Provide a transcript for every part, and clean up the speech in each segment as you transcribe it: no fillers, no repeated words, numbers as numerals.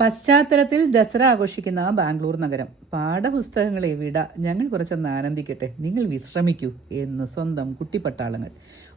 പശ്ചാത്തലത്തിൽ ദസറ ആഘോഷിക്കുന്ന ബാംഗ്ലൂർ നഗരം. പാഠപുസ്തകങ്ങളെ വിട, ഞങ്ങൾ കുറച്ചൊന്ന് ആനന്ദിക്കട്ടെ, നിങ്ങൾ വിശ്രമിക്കൂ എന്ന് സ്വന്തം കുട്ടിപ്പട്ടാളങ്ങൾ.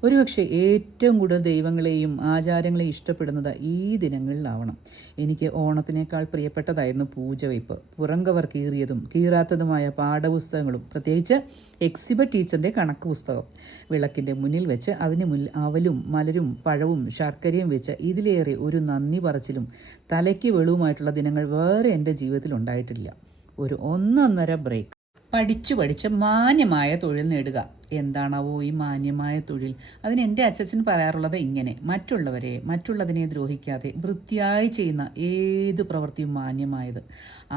ഒരുപക്ഷെ ഏറ്റവും കൂടുതൽ ദൈവങ്ങളെയും ആചാരങ്ങളെയും ഇഷ്ടപ്പെടുന്നത് ഈ ദിനങ്ങളിലാവണം. എനിക്ക് ഓണത്തിനേക്കാൾ പ്രിയപ്പെട്ടതായിരുന്നു പൂജവയ്പ്. പുറംകവർ കീറിയതും കീറാത്തതുമായ പാഠപുസ്തകങ്ങളും, പ്രത്യേകിച്ച് എക്സിബിറ്റ് ടീച്ചറിന്റെ കണക്ക് പുസ്തകം വിളക്കിന്റെ മുന്നിൽ വെച്ച് അതിന് മുന്നിൽ അവലും മലരും പഴവും ശർക്കരയും വെച്ച് ഇതിലേറെ ഒരു നന്ദി പറച്ചിലും തലയ്ക്ക് വെളിവുമായിട്ടുള്ള ദിനങ്ങൾ വേറെ എൻ്റെ ജീവിതത്തിൽ ഉണ്ടായിട്ടില്ല. ഒരു ഒന്നൊന്നര ബ്രേക്ക്. പഠിച്ച് മാന്യമായ തൊഴിൽ നേടുക. എന്താണാവോ ഈ മാന്യമായ തൊഴിൽ? അതിന് എൻ്റെ അച്ഛൻ പറയാറുള്ളത് ഇങ്ങനെ: മറ്റുള്ളതിനെ ദ്രോഹിക്കാതെ വൃത്തിയായി ചെയ്യുന്ന ഏത് പ്രവൃത്തിയും മാന്യമായത്.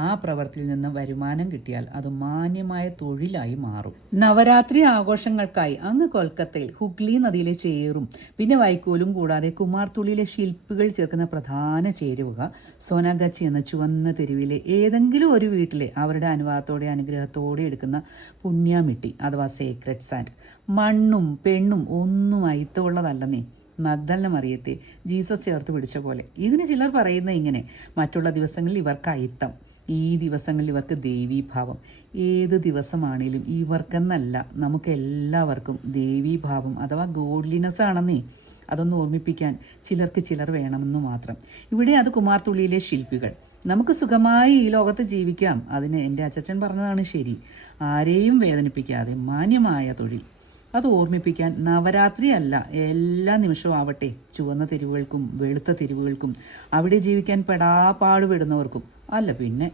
ആ പ്രവൃത്തിയിൽ നിന്ന് വരുമാനം കിട്ടിയാൽ അത് മാന്യമായ തൊഴിലായി മാറും. നവരാത്രി ആഘോഷങ്ങൾക്കായി അങ്ങ് കൊൽക്കത്തയിൽ ഹുഗ്ലി നദിയിലെ ചേറും പിന്നെ വൈക്കോലും കൂടാതെ കുമാർത്തുള്ളിയിലെ ശില്പികൾ ചേർക്കുന്ന പ്രധാന ചേരുവക സോനാഗച്ചി എന്ന ചുവന്ന തെരുവിലെ ഏതെങ്കിലും ഒരു വീട്ടിലെ അവരുടെ അനുവാദത്തോടെ അനുഗ്രഹത്തോടെ എടുക്കുന്ന പുണ്യമിട്ടി അഥവാ സേക്രഡ് സാൻഡ്. മണ്ണും പെണ്ണും ഒന്നും അയിത്തമുള്ളതല്ലെന്നേ. മഗ്ദലന മറിയത്തെ ജീസസ് ചേർത്ത് പിടിച്ച പോലെ. ഇതിന് ചിലർ പറയുന്ന ഇങ്ങനെ: മറ്റുള്ള ദിവസങ്ങളിൽ ഇവർക്ക് അയിത്തം, ഈ ദിവസങ്ങളിൽ ഇവർക്ക് ദേവീഭാവം. ഏത് ദിവസമാണേലും ഇവർക്കെന്നല്ല, നമുക്ക് എല്ലാവർക്കും ദേവീഭാവം അഥവാ ഗോഡ്ലിനെസ് ആണെന്നേ. അതൊന്ന് ഓർമ്മിപ്പിക്കാൻ ചിലർ വേണമെന്ന് മാത്രം. ഇവിടെ അത് കുമാർത്തുള്ളിയിലെ ശില്പികൾ. നമുക്ക് സുഖമായി ഈ ലോകത്ത് ജീവിക്കാം. അതിന് എൻ്റെ അച്ഛൻ പറഞ്ഞതാണ് ശരി. ആരെയും വേദനിപ്പിക്കാതെ മാന്യമായ തൊഴിൽ. അത് ഓർമ്മിപ്പിക്കാൻ നവരാത്രി അല്ല, എല്ലാ നിമിഷവും ആവട്ടെ ചുവന്ന തെരുവുകൾക്കും വെളുത്ത തെരുവുകൾക്കും അവിടെ ജീവിക്കാൻ പെടാപ്പാടുപെടുന്നവർക്കും. അല്ല പിന്നെ